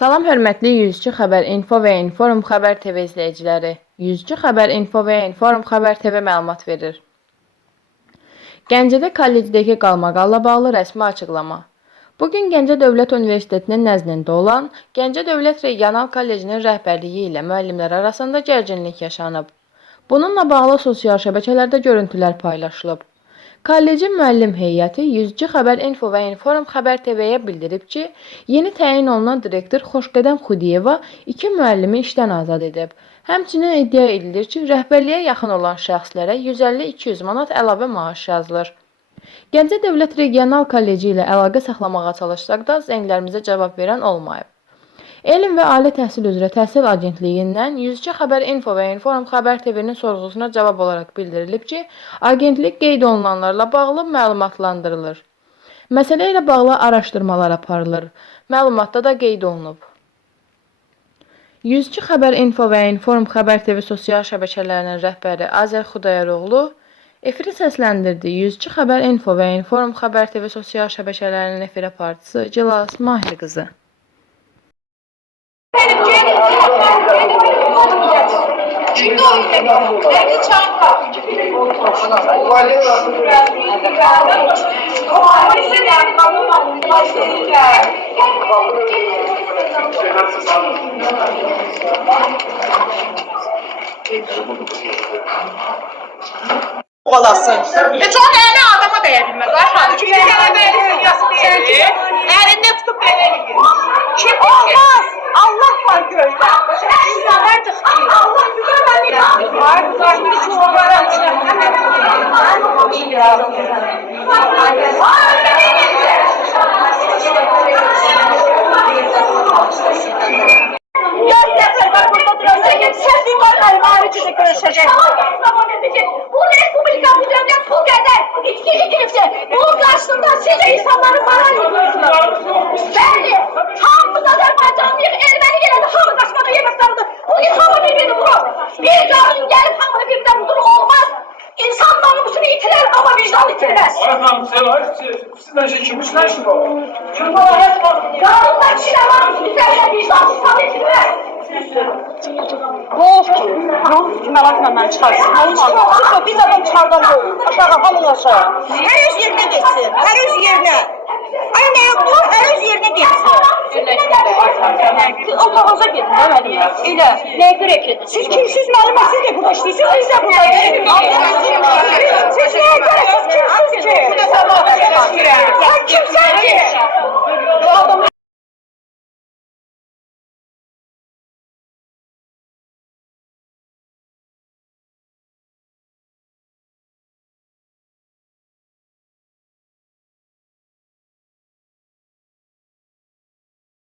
Salam hörmətli 102 Xəbər Info və Inform Xəbər TV izləyiciləri. 102 Xəbər Info və Inform Xəbər TV məlumat verir. Gəncədə kollecdəki qalmaqalla bağlı rəsmi açıqlama. Bugün Gəncə Dövlət Universitetinin nəzdində olan Gəncə Dövlət Regional Kollecinin rəhbərliyi ilə müəllimlər arasında gərginlik yaşanıb. Bununla bağlı sosial şəbəkələrdə görüntülər paylaşılıb. Kollecin müəllim heyəti 102 Xəbər Info və Inform Xəbər TV-yə bildirib ki, yeni təyin olunan direktor Xoşqədəm Xudiyeva 2 müəllimi işdən azad edib. Həmçinin iddia edilir ki, rəhbərliyə yaxın olan şəxslərə 150-200 manat əlavə maaş yazılır. Gəncə Dövlət Regional Kolleci ilə əlaqə saxlamağa çalışsaq da zənglərimizə cavab verən olmayıb. Elm və Ali Təhsil üzrə Təhsil Agentliyindən 102 Xəbər Info və Inform Xəbər TV-nin sorğusuna cavab olaraq bildirilib ki, agentlik qeyd olunanlarla bağlı məlumatlandırılır. Məsələ ilə bağlı araşdırmalar aparılır. Məlumatda da qeyd olunub. 102 Xəbər Info və Inform Xəbər TV sosial şəbəkələrinin rəhbəri Azər Xudayaroğlu efiri səsləndirdi. 102 Xəbər Info və Inform Xəbər TV sosial şəbəkələrinin efir aparıcısı Cilas Mahir qızı. Çünkü o ile evli çanta. Olasın. Çok eli adama değebilmez. Aşağıda çünkü kelebeğin dünyası değil. Elinde tutup beğenir. Kim olmaz? Allah var gölde. İnsanlar tıkıyor. Allah güzel var. Var. Hiç uğraran Bu Respublika bu devlet bu kadar içkili girifti. Bunun karşısında siz insanların bana yürüyorsunuz. Belli. Hamımız Azerbaycanlıyıq. Ermeni geledi. Hamı kaçmadı yemeklerinde. Bugün hamı birbirini vurur. Bir kadın gelip hamını birbirine vurur. Olmaz. İnsan namusunu itirer ama vicdan itirmez. Efendim sizden kimmiş ne işin var? Kanunlar kişiler namusu bizlerle vicdan insan itirmez. Boğaz ki. Merakla ben çıkarsın. Olmaz. Çıkma biz adam çıkardan boğuz. Aşağı hamı aşağı. Her öz yerine geçsin. Her öz yerine. Ay ne yaptı? Her öz yerine geçsin. Allah'ınıza gidin. Öyle. Ne gerek edin? Siz kimsiz malum? Siz de burada işliyorsunuz. Biz de burada işliyorsunuz. Siz neye göre? Siz kimsiz ki? Sen kimsen ki?